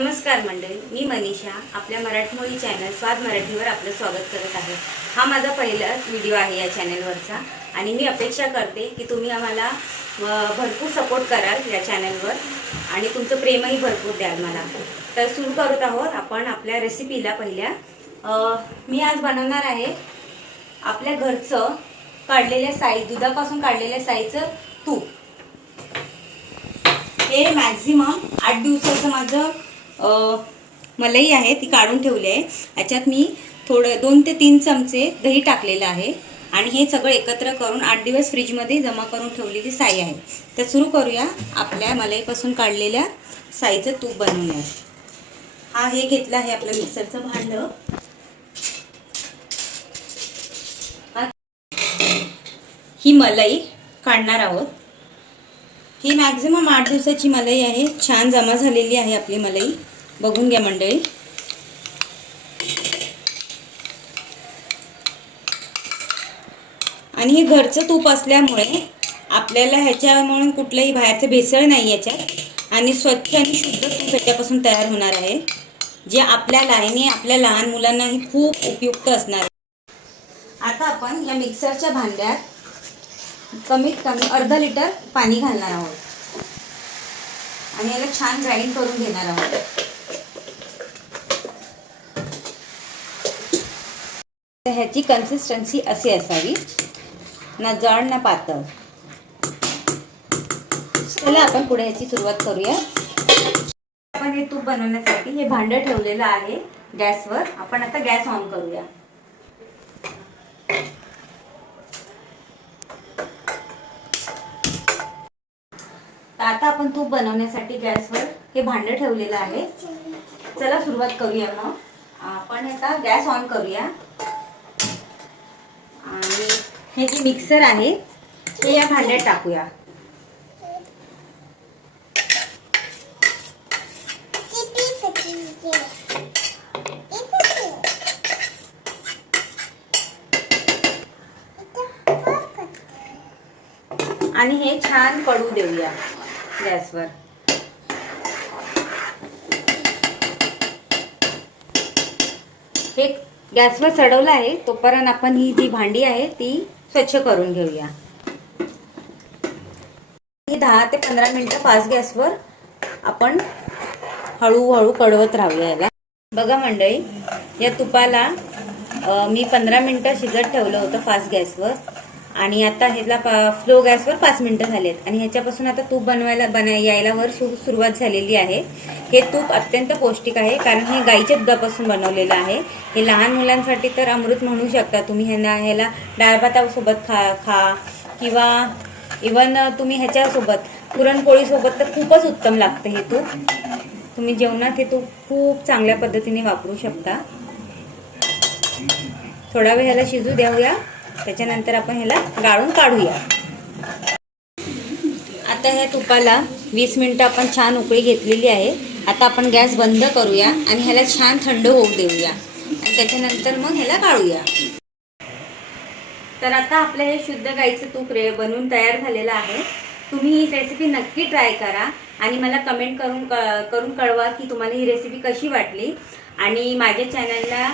नमस्कार मंडळी, मी मनीषा आपल्या मराठमोळी चॅनल स्वाद मराठीवर आपलं स्वागत करत आहे। हा माझा पहिलाच व्हिडिओ आहे या चॅनलवरचा आणि मी अपेक्षा करते की तुम्ही आम्हाला भरपूर सपोर्ट कराल या चॅनलवर आणि तुमचं प्रेमही भरपूर द्याल मला। तर सुरू करत आहोत आपण आपल्या रेसिपीला। पहिल्या मी आज बनवणार आहे आपल्या घरचं काढलेल्या साई, दुधापासून काढलेल्या साईचं तूप। हे मॅक्झिमम 8 दिवसाचं माझं मलाई आहे, ती काढून ठेवली आहे। याच्यात मी थोडं 2 ते 3 चमचे दही टाकलेलं आहे आणि हे सगळं एकत्र करून 8 दिवस फ्रीजमध्ये जमा करून ठेवलेली साई आहे। तर सुरू करूया आपल्या मलाईपासून काढलेल्या साईचं तूप बनवण्यास। हा हे घेतलं आहे आपलं मिक्सरचं भांडं। ही मलाई काढणार आहोत। ही मॅक्झिमम 8 दिवसाची मलाई आहे, छान जमा झालेली आहे आपली मलाई, बघून घ्या मंडळी। आणि हे घरचं तूप असल्यामुळे आपल्याला ह्याच्यामुळे कुठलंही बाहेरचं भेसळ नाही याच्यात आणि स्वच्छ आणि शुद्ध तूप ह्याच्यापासून तयार होणार आहे, जे आपल्याला आणि आपल्या लहान मुलांनाही खूप उपयुक्त असणार आहे। आता आपण या मिक्सरच्या भांड्यात कमीत कमी अर्धा लिटर पाणी घालणार आहोत आणि याला छान ग्राइंड करून घेणार आहोत। ह्याची कन्सिस्टन्सी अशी असावी, ना जाड ना पातळ। चला आपण पुढे ह्याची सुरुवात करूया। आपण हे तूप बनवण्यासाठी हे भांडं ठेवलेलं आहे गॅसवर। आपण आता गॅस ऑन करूया। आता आपण तूप बनवण्यासाठी गॅसवर हे भांडं ठेवलेलं आहे। चला सुरुवात करूया। मग आपण आता गॅस ऑन करूया आणि हे जे मिक्सर आहे ते या भांड्यात टाकूया। आणि हे छान पडू देऊया गॅसवर। हे गॅसवर चढवलं आहे तोपर्यंत आपण ही जी भांडी आहे ती स्वच्छ करून घेऊया। 10 ते 15 मिनिटं फास्ट गॅसवर आपण हळूहळू कडवत राहूया याला। बघा मंडळी, या तुपाला मी 15 मिनिटं शिजत ठेवलं होतं फास्ट गॅसवर आणि आता ह्याला स्लो गॅसवर 5 मिनिटं झालेत आणि ह्याच्यापासून आता तूप यायला वर सुरुवात झालेली आहे। हे तूप अत्यंत पौष्टिक आहे कारण हे गाईच्या दुधापासून बनवलेलं आहे। हे लहान मुलांसाठी तर अमृत म्हणू शकता तुम्ही। ह्याला डाळ भातासोबत खा किंवा इवन तुम्ही ह्याच्यासोबत पुरणपोळीसोबत तर खूपच उत्तम लागतं हे तूप। तुम्ही जेवणात हे तूप खूप चांगल्या पद्धतीने वापरू शकता। थोडा वेळ ह्याला शिजू देऊया, त्याच्यानंतर आपण ह्याला गाळून काढूया। आता ह्या तुपाला 20 मिनिटं आपण छान उकळी घेतलेली आहे। आता आपण गॅस बंद करूया आणि ह्याला छान थंड होऊ देऊया आणि त्याच्यानंतर मग ह्याला गाळूया। तर आता आपलं हे शुद्ध गाईचं तूप बनवून तयार झालेलं आहे। तुम्ही ही रेसिपी नक्की ट्राय करा आणि मला कमेंट करून कळवा की तुम्हाला ही रेसिपी कशी वाटली। आणि माझ्या चॅनलला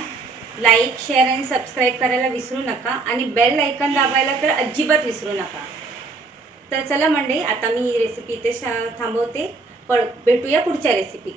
लाईक, शेअर आणि सबस्क्राईब करायला विसरू नका आणि बेल आयकॉन दाबायला तर अजिबात विसरू नका। तर चला मंडळी, आता मी ही रेसिपी इथे थांबवते। भेटूया पुढच्या रेसिपी।